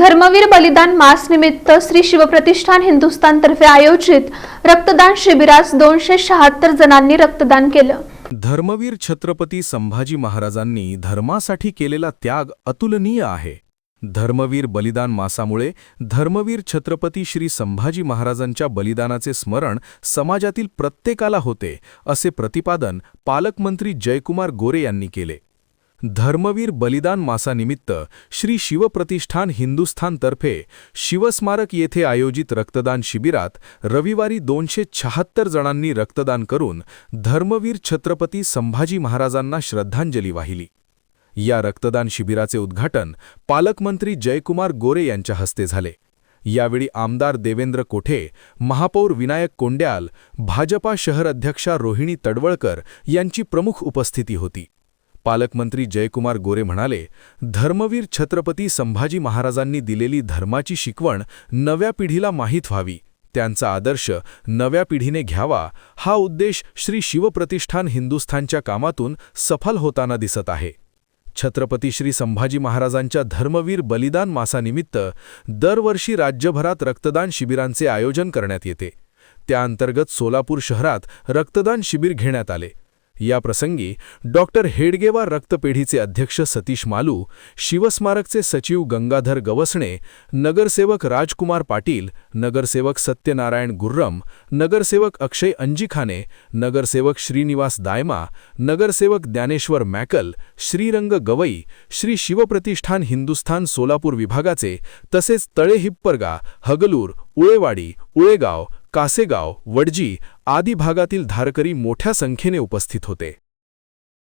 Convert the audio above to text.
धर्मवीर बलिदान मास निमित्त श्री शिवप्रतिष्ठान हिंदुस्थान तर्फे आयोजित रक्तदान शिबिरास 276 जणांनी रक्तदान केलं। धर्मवीर छत्रपती संभाजी महाराजांनी धर्मासाठी केलेला त्याग अतुलनीय आहे। धर्मवीर बलिदान मासामुळे धर्मवीर छत्रपती श्री संभाजी महाराजांच्या बलिदानाचे स्मरण समाजातील प्रत्येकाला होते, असे प्रतिपादन पालकमंत्री जयकुमार गोरे यांनी केले। धर्मवीर बलिदान मासानिमित्त श्री शिवप्रतिष्ठान हिंदुस्थान तर्फे शिवस्मारक येथे आयोजित रक्तदान शिबिरात रविवारी 276 जणांनी रक्तदान करून धर्मवीर छत्रपती संभाजी महाराजांना श्रद्धांजली वाहिली। या रक्तदान शिबिराचे उद्घाटन पालकमंत्री जयकुमार गोरे यांच्या हस्ते झाले। यावेळी आमदार देवेंद्र कोठे, महापौर विनायक कोंड्याल, भाजपा शहर अध्यक्षा रोहिणी तडवळकर यांची प्रमुख उपस्थिती होती। पालकमंत्री जयकुमार गोरे म्हणाले, धर्मवीर छत्रपती संभाजी महाराजांनी दिलेली धर्माची शिकवण नव्या पिढीला माहीत व्हावी, त्यांचा आदर्श नव्या पिढीने घ्यावा, हा उद्देश श्री शिवप्रतिष्ठान हिंदुस्थानच्या कामातून सफल होताना दिसत आहे। छत्रपती श्री संभाजी महाराजांच्या धर्मवीर बलिदान मासानिमित्त दरवर्षी राज्यभरात रक्तदान शिबिरांचे आयोजन करण्यात येते। त्याअंतर्गत सोलापूर शहरात रक्तदान शिबिर घेण्यात आले। या प्रसंगी डॉक्टर हेडगेवार रक्तपेढीचे अध्यक्ष सतीश मालू, शिवस्मारकचे सचिव गंगाधर गवसणे, नगरसेवक राजकुमार पाटील, नगरसेवक सत्यनारायण गुर्रम, नगरसेवक अक्षय अंजिखाने, नगरसेवक श्रीनिवास दायमा, नगरसेवक ज्ञानेश्वर मॅकल, श्रीरंग गवई, श्री शिवप्रतिष्ठान हिंदुस्थान सोलापूर विभागाचे तसेच तळे हिप्परगा, हगलूर, उळेवाडी, उळेगाव, कासेगाव, वडजी आदी भागातील धारकरी मोठ्या संख्येने उपस्थित होते।